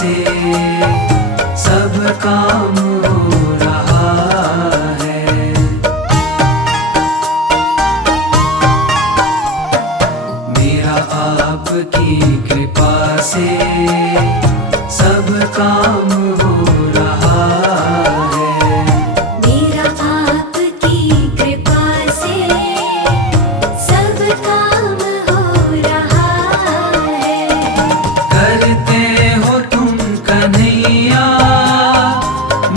से सब काम हो रहा है। मेरा आपकी कृपा से सब काम हो रहा है। मेरा आपकी कृपा से सब काम हो रहा है। करते हो तुम कन्हैया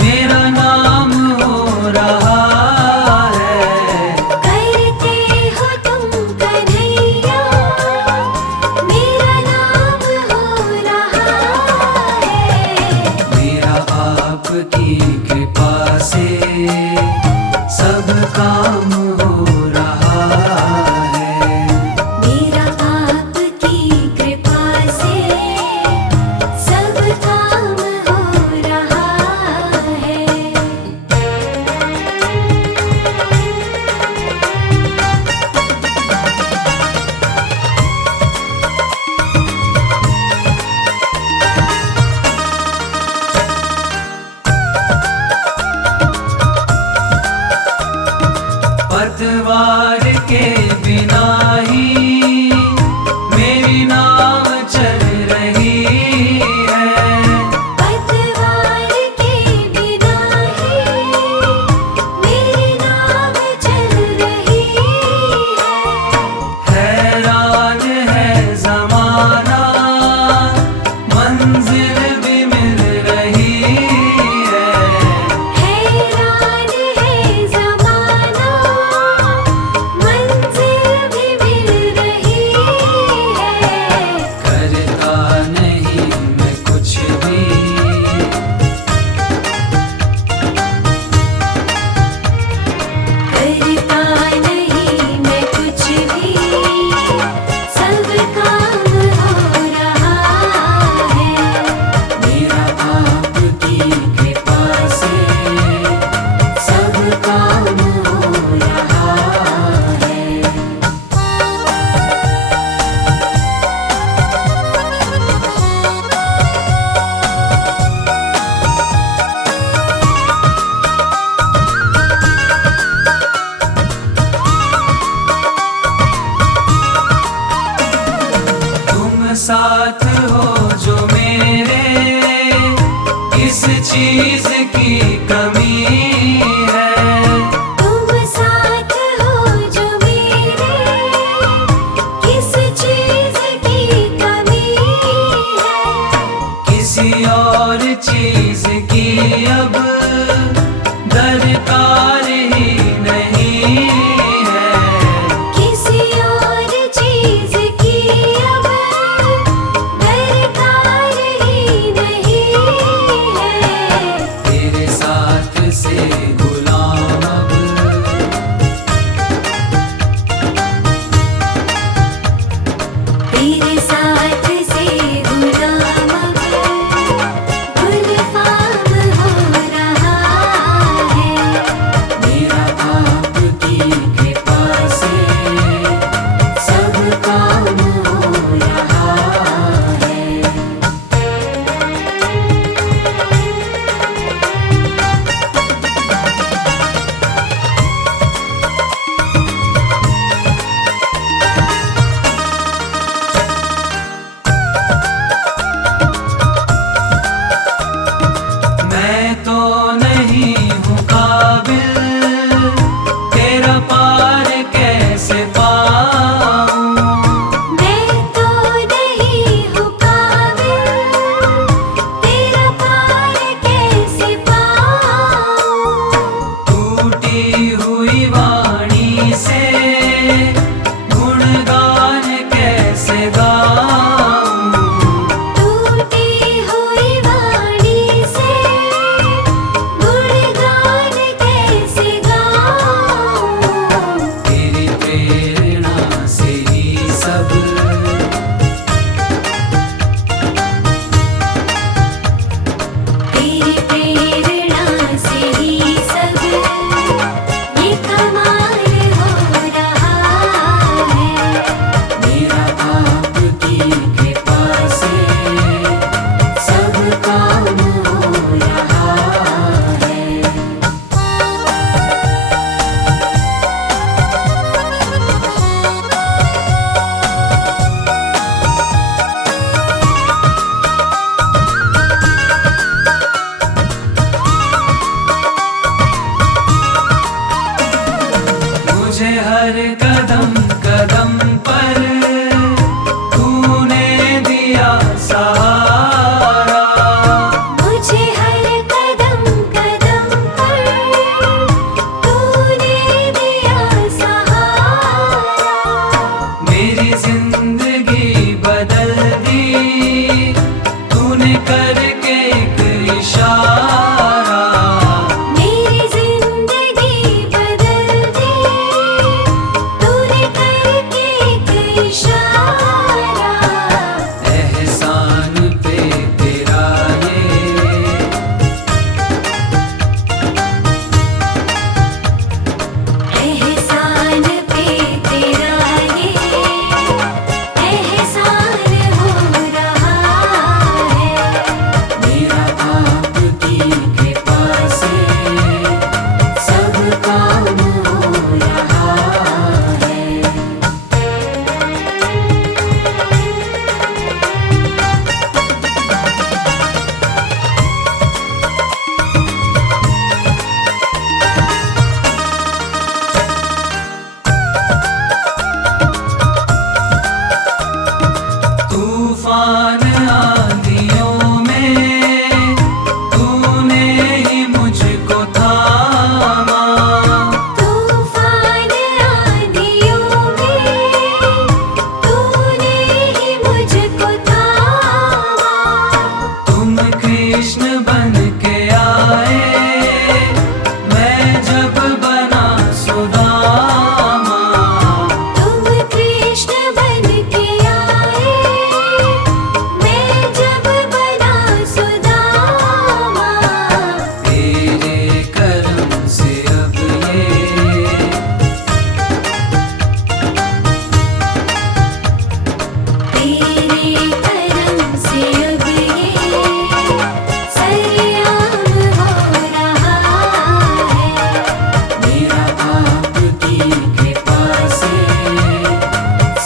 मेरा नाम हो रहा है। करते हो तुम कन्हैया मेरा नाम हो रहा है। मेरा आपकी कृपा से सब काम हो रहा है। मेरा आपकी कृपा से सब काम हो रहा है। पतवार के बिना ही मेरी नाव चल रही है। पतवार के बिना ही मेरी नाव चल रही है। हैरान है ज़माना मंजिल भी मिल रही है। हैरान है ज़माना मंजिल भी मिल रही है। करता नहीं मैं कुछ भी करता नहीं मैं कुछ भी सब काम हो रहा है। मेरा आपकी कृपा से सब काम हो रहा है। तुम साथ हो जो मेरे किस चीज की कमी है। तुम साथ हो जो मेरे किस चीज़ की कमी है। किसी और चीज की अब दरकार ही नहीं है। किसी और चीज़ की अब दरकार ही नहीं है। तेरे साथ से गुलाम अब तेरे साथ से गुलाम अब गुलफाम हो रहा तूने करके एक इशारा मेरी जिंदगी बदल दी, तूने करके एक इशारा। एहसान पे तेरा ये एहसान पे तेरा ये एहसान हो रहा है। मेरा आपकी कृपा से सब काम हो रहा है। तूफान आंधियों में तूने ही मुझको थामा। तूफान आंधियों में तूने ही मुझको थामा। तुम कृष्ण बन के आए, मैं जब बना सुदामा। तुम कृष्ण बन के आए, मैं जब बना सुदामा। तेरे करम से अब ये तेरे करम से अब ये सरेआम हो रहा है। मेरा आपकी कृपा से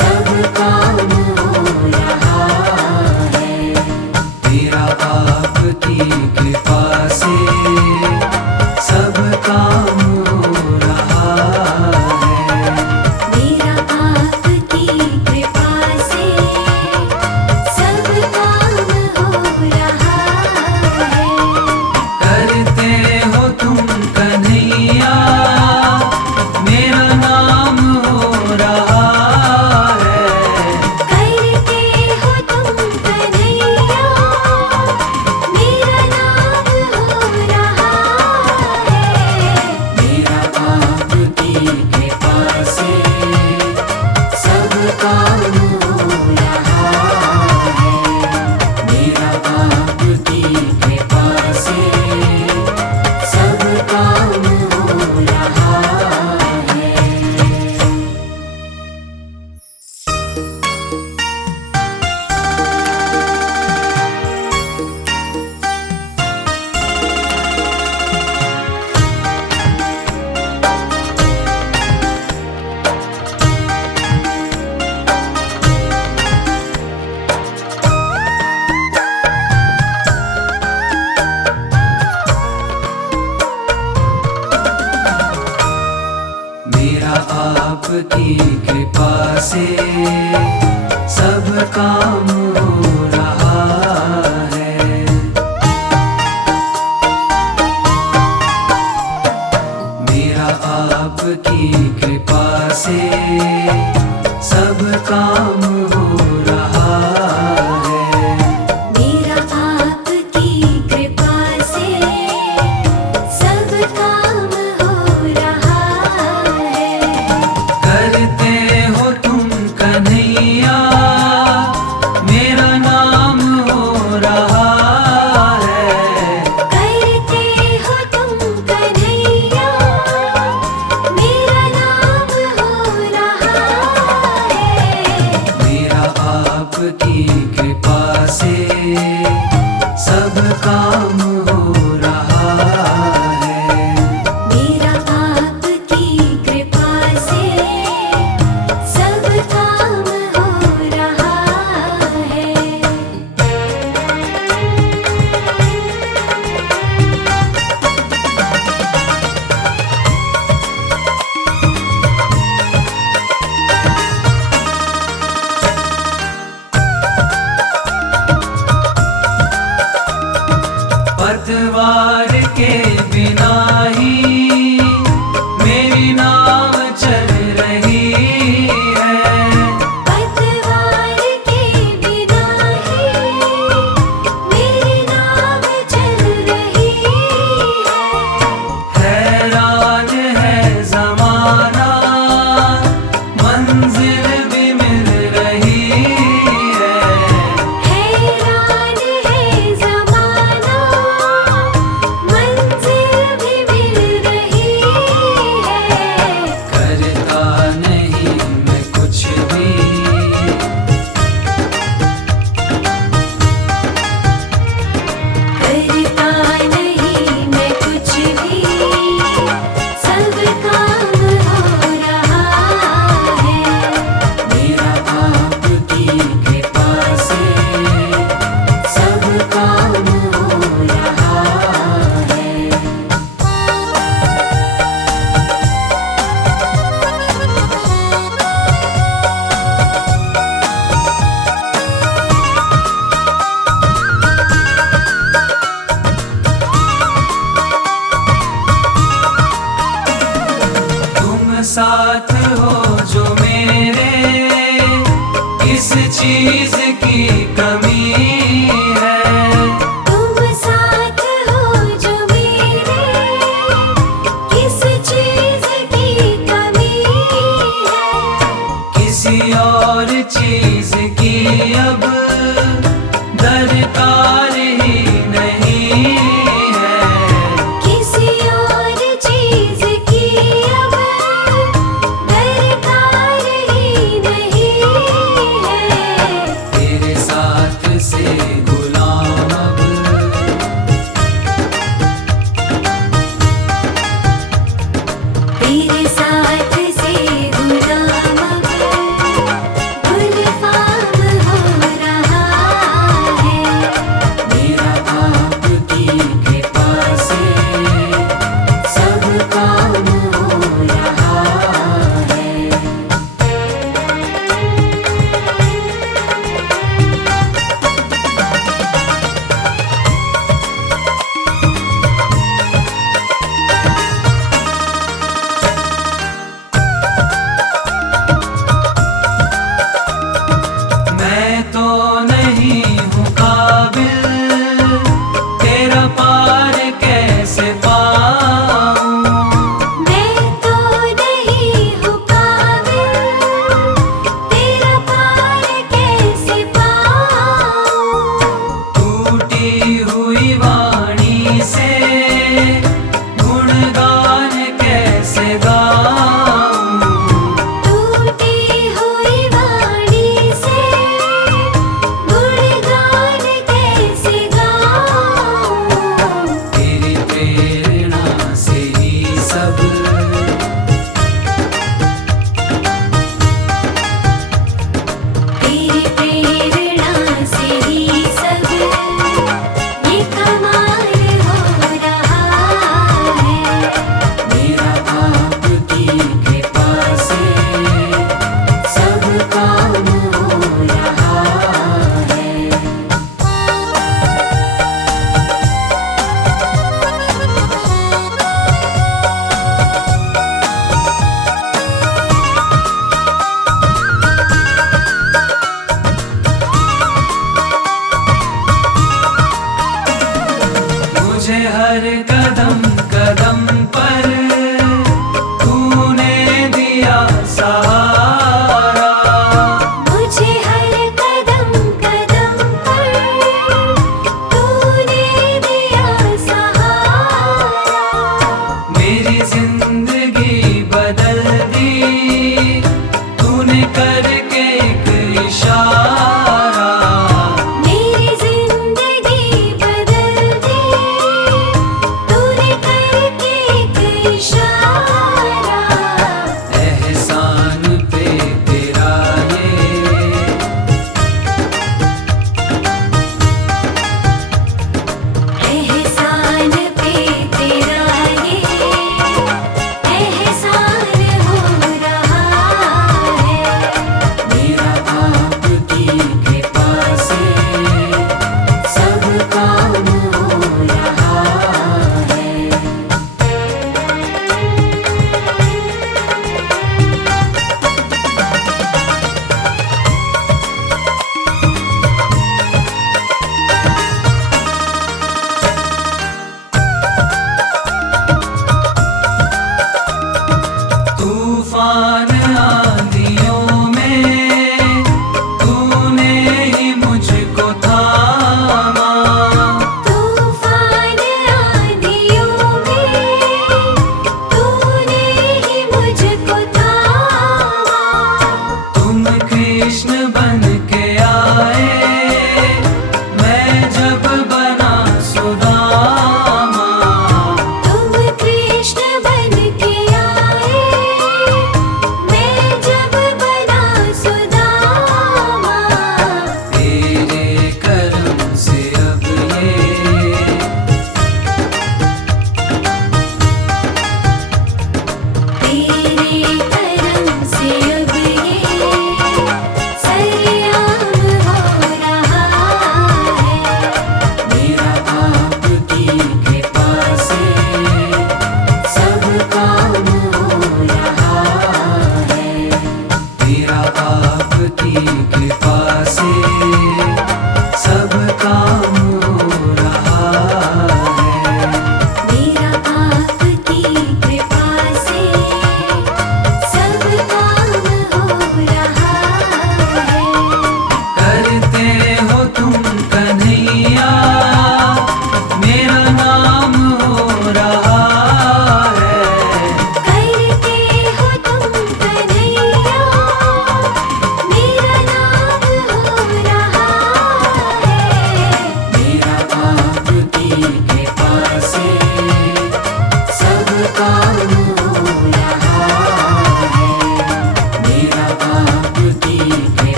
सब काम हो रहा है। मेरा आपकी कृपा से सब काम हो रहा है। मेरा आपकी कृपा से सब काम हो रहा है। करते हो तुम कन्हैया, मेरा नाम हो रहा है। करते हो तुम कन्हैया, मेरा नाम हो रहा है। मेरा आपकी कृपा से सब काम हो रहा है। मेरा आपकी कृपा से सब काम हो रहा है। मेरा आपकी कृपा से सब काम हो रहा है। मेरा आपकी कृपा से सब काम हो रहा है। मेरा आपकी कृपा से सब काम हो रहा है। करते हो तुम कन्हैया, मेरा नाम हो रहा है। करते हो तुम कन्हैया, मेरा नाम हो रहा है। मेरा आपकी कृपा से सब काम हो रहा है। मेरा आपकी कृपा से सब काम हो रहा है। पतवार के बिना ही मेरी नाव चल रही है। पतवार के बिना ही करता नहीं मैं कुछ भी, सब काम हो रहा है। मेरा आपकी कृपा से सब काम हो रहा है। तुम साथ हो जो मेरे, किस चीज की कमी है। तुम साथ हो जो मेरे, किस चीज की कमी है। किसी और चीज की अब दरकार ही नहीं है। किसी और चीज की अब दरकार ही नहीं है। तेरे साथ से गुलाम अब, तेरे साथ से गुलाम अब गुलफाम हो रहा है। मेरा आपकी कृपा से सब काम हो रहा है। मैं तो नहीं हूँ काबिल, तेरा पार कैसे पाऊँ। मैं तो नहीं हूँ काबिल, तेरा पार कैसे पाऊँ। टूटी हुई वाणी से गुणगान कैसे गाऊँ। टूटी हुई वाणी से गुणगान कैसे गाऊँ। तेरी प्रेरणा से ही सब, तेरी प्रेरणा से ही सब ये कमाल हो रहा है। मेरा आपकी कृपा से सब काम हो रहा है। मुझे हर कदम कदम पर तूने दिया सहारा। मुझे हर कदम कदम पर तूने दिया सहारा। मेरी जिंदगी बदल दी तूने करके एक इशारा। मेरी जिंदगी बदल दी तूने करके एक इशारा।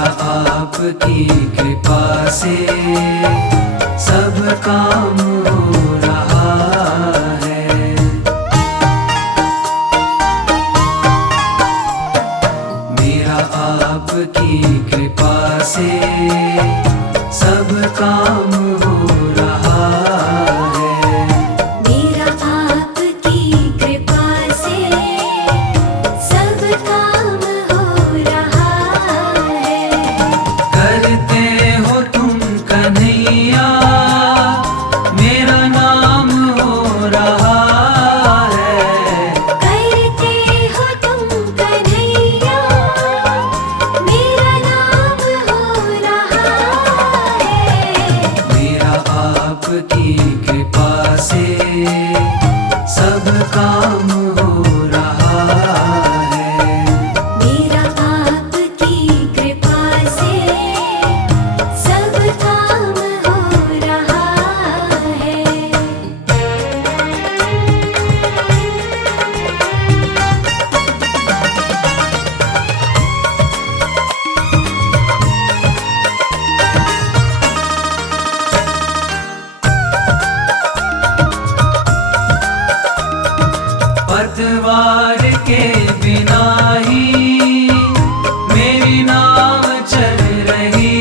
मेरा आपकी कृपा से सब काम हो रहा है। मेरा आपकी कृपा से सब काम हो रहा है। मेरा आपकी कृपा से सब काम हो रहा है। करते हो तुम कन्हैया मेरा नाम हो रहा है। करते हो तुम कन्हैया मेरा नाम हो रहा है। मेरा आपकी कृपा से सब काम हो रहा है। मेरा आपकी कृपा से सब काम हो रहा है। पतवार के बिना ही मेरी नाव चल रही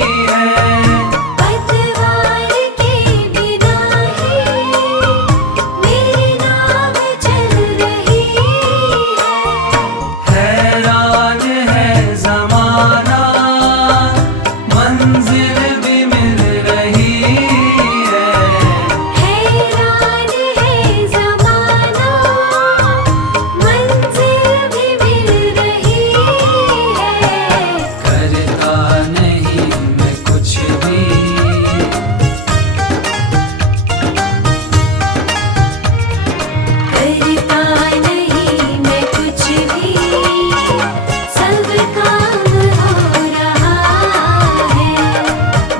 है। पतवार के बिना ही मेरी नाव चल रही है। हैरान है ज़माना मंजिल भी मिल रही है। हैरान है ज़माना मंजिल भी मिल रही है। करता नहीं मैं कुछ भी करता नहीं मैं कुछ भी सब काम हो रहा है।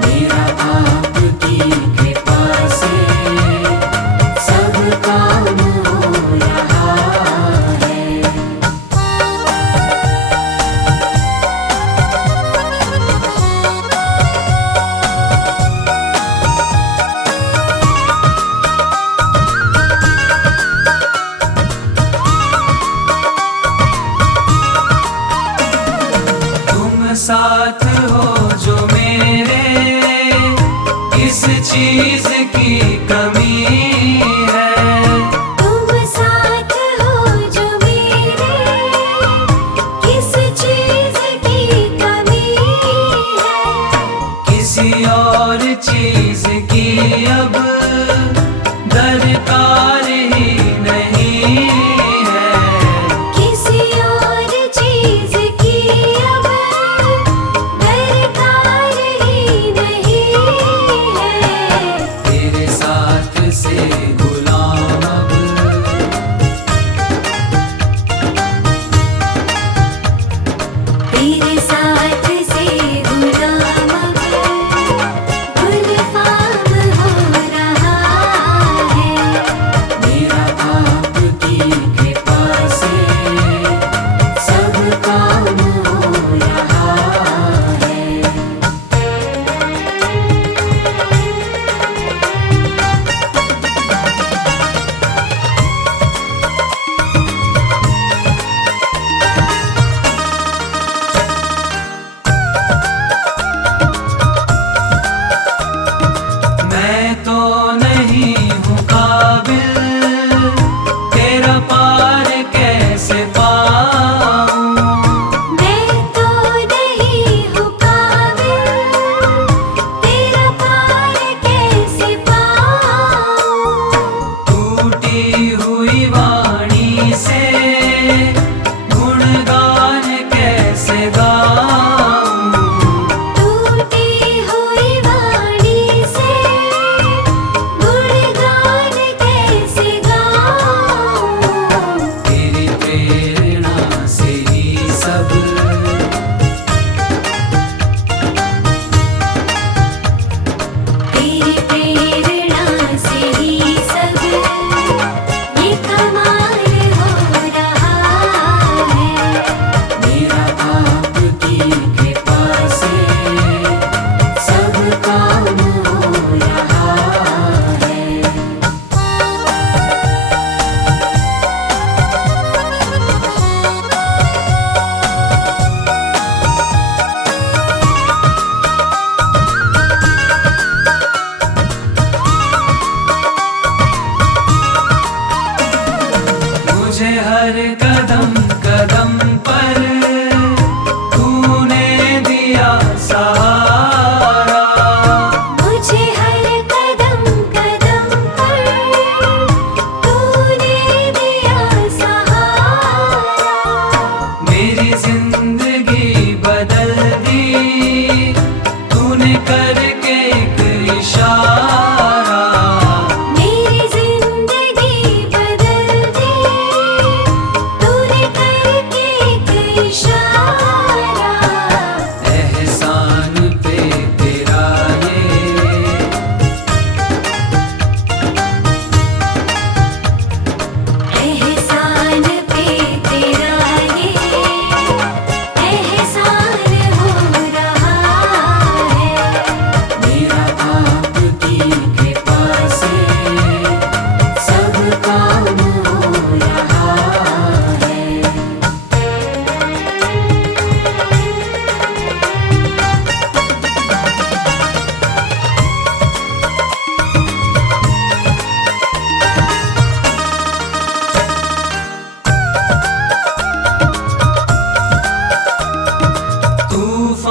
मेरा आपकी कृपा से सब काम हो रहा है। तुम साथ हो जो मेरे किस चीज की कमी है। तुम साथ हो जो मेरे किस चीज़ की कमी है। किसी और चीज की अब दरकार ही नहीं है। किसी और चीज़ की अब दरकार ही नहीं है। तेरे साथ से गुलाम अब तेरे साथ से गुलाम अब गुलफाम हो रहा है। मेरा आपकी कृपा से सब काम हो रहा है।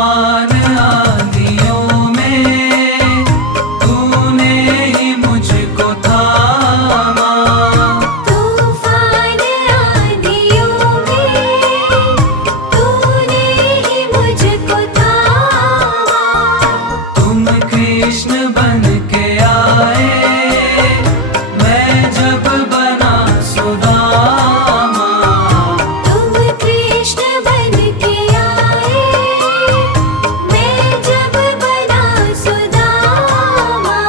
तूफान आंधियों में तूने ही मुझको थामा। तूफान आंधियों में तूने ही मुझको थामा। तुम कृष्ण बन के आए मैं जब बना सुदामा। तुम कृष्ण बन के आए मैं जब बना सुदामा।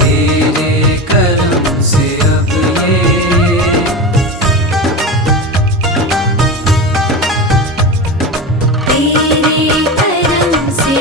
तेरे करम से अब ये तेरे करम से